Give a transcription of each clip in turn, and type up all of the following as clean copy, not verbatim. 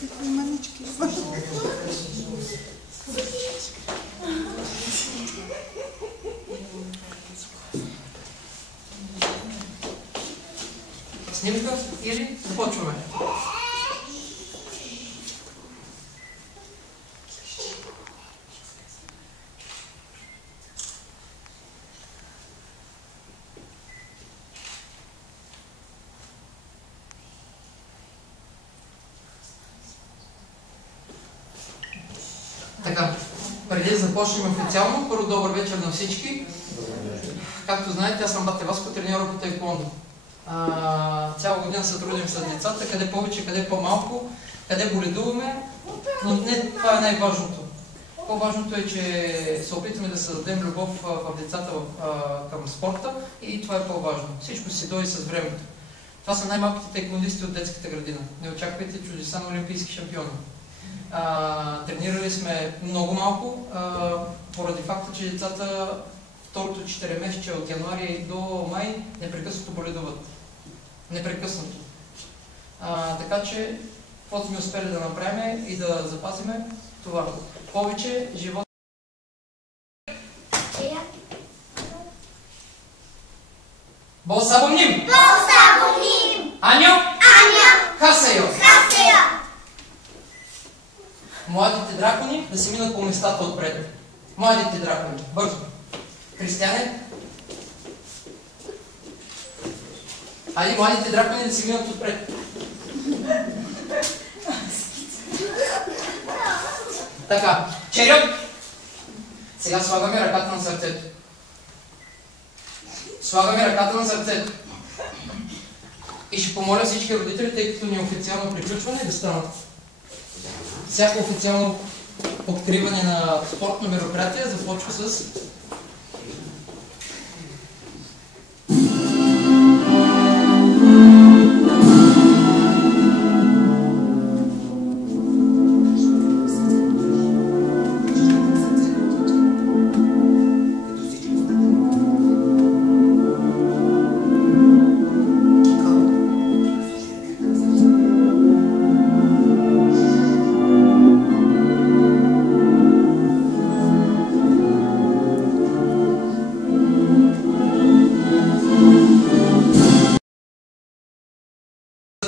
Какви манички. Снимка или започваме? Така, преди да започнем официално, първо добър вечер на всички. Както знаете, аз съм Бате Васко, треньор по таеквондо. Цяла година се трудим с децата, къде повече, къде по-малко, къде боледуваме, но не това е най-важното. По-важното е, че се опитваме да създадем любов в децата към спорта и това е по-важно. Всичко си дойде с времето. Това са най-малките таеквондисти от детската градина. Не очаквайте чудеса на олимпийски шампиони. Тренирали сме много малко, поради факта, че децата второто 4 месече от януари до май непрекъснато боледуват. Непрекъснато. Така че, каквото сме успели да направим и да запазиме това. Повече живот. Болсабомним! Болсабомним! Аньо! Аньо! Хасайо! Хасайо! Младите дракони да си минат по местата отпред. Младите дракони. Бързо. Християне? Айде, младите дракони да си минат отпред. Така. Черед! Сега слагаме ръката на сърцето. Слагаме ръката на сърцето. И ще помоля всички родители, тъй като ни е официално приключване, да станат. Всяко официално откриване на спортно мероприятие започва с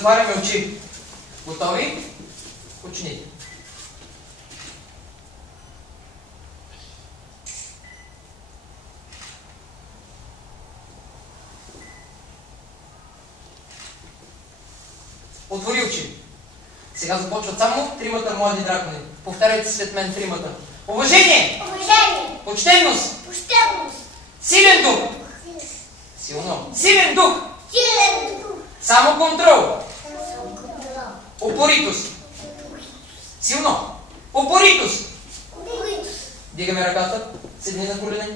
затваряме очи. Готови? Почните. Отвори очи. Сега започват само тримата млади дракони. Повтаряйте след мен тримата. Уважение! Уважение! Почтенност! Почтенност! Силен дух! Силно! Силен дух! Силен дух! Само контрол! Самоконтрол! Упоритост! Силно! Упоритост! Упоритост! Дигаме ръката. Седни на колене.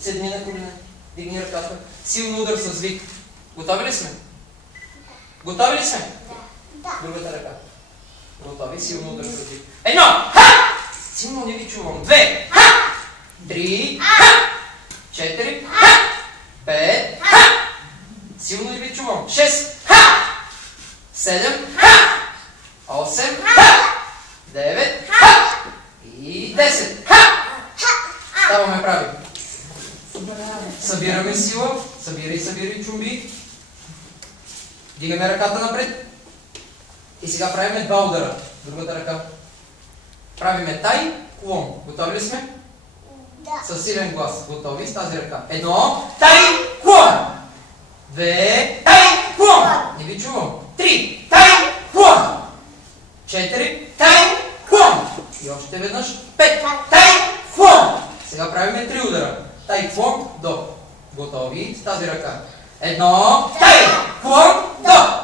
Седни на колене. Дигни ръката. Силно удар с вик. Готови ли сме? Готови ли сме? Да. Другата ръка. Готови. Силно удар с вик. Едно! Ха! Силно не ви чувам. Две! Ха! Три! Ха! Четири! Ха! Пет! Ха! Силно не ви чувам. Шест! Ха! Седем! Ха! Осем! Ха! Девет! Ха! И 10! Ха! Ставаме прави. Събираме сила. Събирай, чумби. Дигаме ръката напред. И сега правиме два удара. Другата ръка. Правиме тай, клон. Готови ли сме? Да. Със силен глас. Готови с тази ръка. Едно, тай, клон. Две, тай, клон. Не ви чувам. Три, тай, клон. Четири, тай, клон. И още веднъж. Пет, тай, клон. Сега правиме три удара. Тай, клон, до. Готови с тази ръка. Едно, тай, клон, до.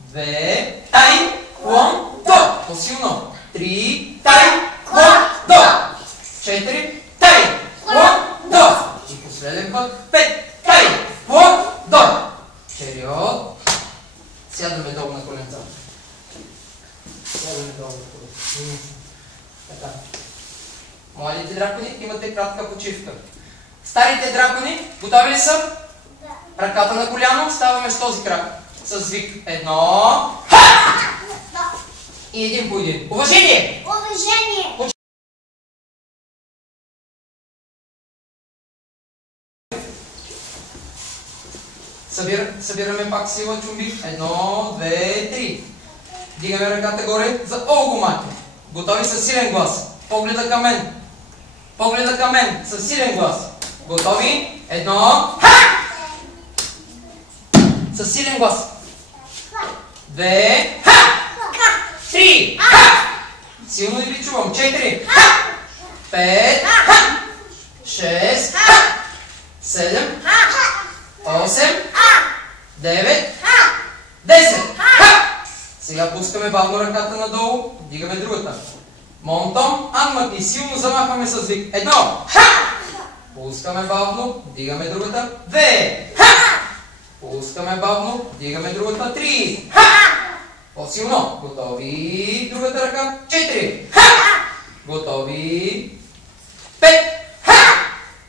Две, тай, клон, до. По-силно. Три, тай, клон, до. Четири, тай, клон, до. И последен път. Пет, тай, клон, до. Чериот. Сядаме долу на коленца. Сядаме долу на коленца. Така. Младите дракони, имате кратка почивка. Старите дракони, готови ли са? Да. Ръката на коляно, ставаме с този крак. С вик. Едно. Ха! И един по един. Уважение! Уважение! Събираме пак сила, чумби. 1, 2, 3. Дигаме ръката горе за огумате. Готови с силен глас. Погледа към мен. Погледа към мен с силен глас. Готови? 1. С силен глас. 2. 3. Силно ли чувам? 4. 5. 6. 7. 8. 9. 10. Сега пускаме бавно ръката надолу. Дигаме другата. Монтом, анмати. Силно замахваме с вик. 1. Пускаме бавно. Дигаме другата. 2. Пускаме бавно. Дигаме другата. 3. По-силно. Готови. Другата ръка. 4. Готови. 5.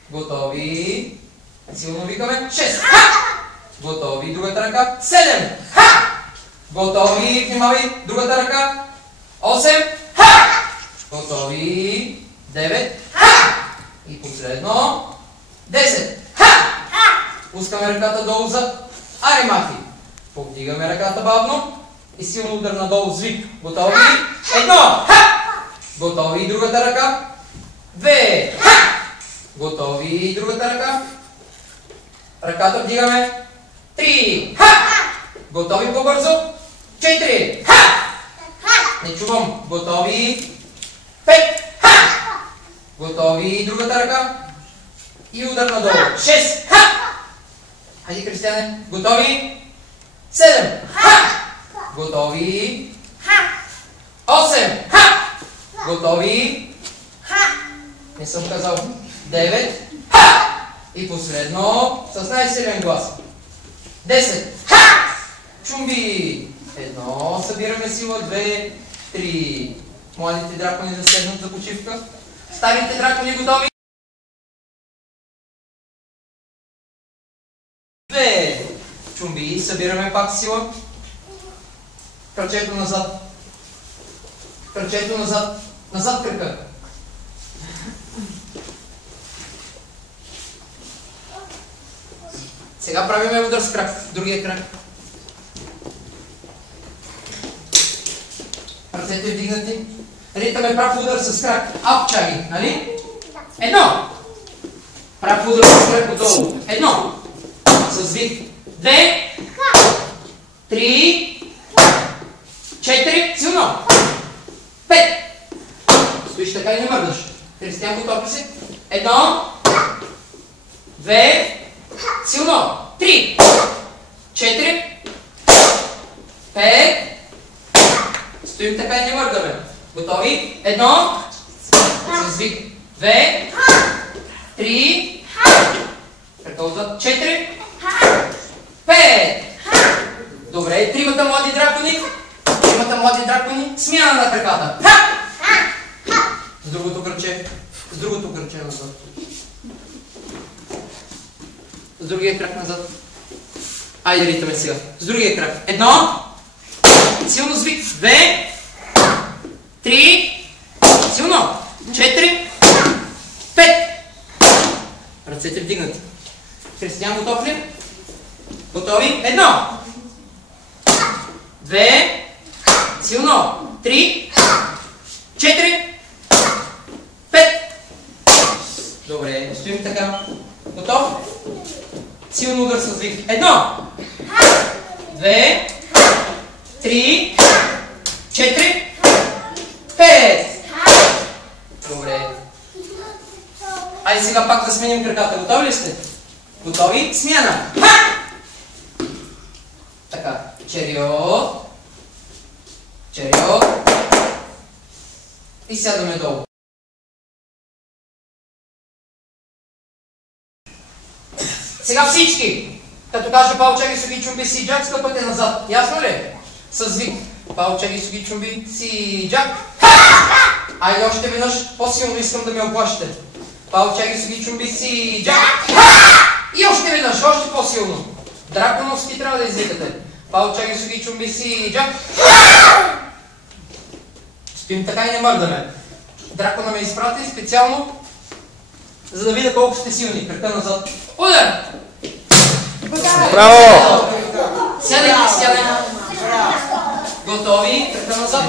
Готови. Силно викаме. 6. Готови. Другата ръка. 7. Готови. Внимавай. Другата ръка. 8. Готови. 9. И последно. 10. Пускаме ръката долу за аримахи. Повдигаме ръката бавно. И силно удар надолу с вик. Готови? 1. Готови. Другата ръка. 2. Готови. Другата ръка. Ръката вдигаме. 3. Готови по-бързо. 4. Не чувам. Готови. 5. Готови. Другата ръка. И удар надолу. 6. Хайде, Кристияне. Готови. 7. Готови. 8. Готови. Не съм казал. 9. И последно с най-силен глас. 10. Чумби. 1. Събираме сила. 2. 3. Младите дракони да седнат за почивка. Старите дракони готови. 2. Чумби. Събираме пак сила. Кръчето назад. Кръчето назад. Назад кръка. Сега правиме удар с крак. Другия крак. Ръцете вдигнати. Ритаме прав удар с крак. Апчаги, нали? 1. Прав удар с крак отдолу. 1. С вик. 2. 3. 4. Силно. 5. Стоиш така и не мърдаш. Кристиян, готов ли си? 1. 2. Силно. 3. 4. 5. Стоим така и не мърдаме. Готови? 1. С вик. 2. 3. Кръка отзад. 4. 5. Добре. Тримата млади дракони. Тримата млади дракони. Смяна на краката. С другото кръче. С другото кръче назад. С другия крак назад. Айде ритаме сега. С другия крак. 1. Силно звик. 2. 3. Силно. 4. 5. Ръцете вдигнати. Кристиян, готов ли? Готови? 1. 2. Силно. 3. 4. 5. Добре. Стоим така. Готов? Силно удар с вик. 1. 2. 3. 4. 5. Добре. Айде сега пак да сменим краката. Готови ли сте? Готови? Смяна. Така. Чериот. Чериот. И сядаме долу. Сега всички. Като кажа палчаги суги чумби си джак, стъпате назад. Ясно ли? С вик. Палчаги суги чумби си джак. Айде още веднъж. По-силно искам да ме оплашите. Палчаги суги чумби си джак. И още веднъж. Още по-силно. Драконовски трябва да извикате. Палчаги суги чумби си джак. Спим така и не мърдаме. Дракона ме изпрати специално, за да видя колко сте силни. Кръка назад. Удар! Браво! Сядайте, сядайте. Готови? Кръка назад.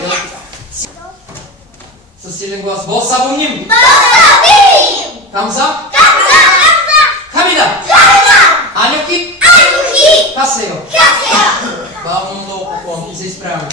Със силен глас. Болсабуним! Камза? Камида! Анюки? Касео! Бавно долу поклон и се изправяме.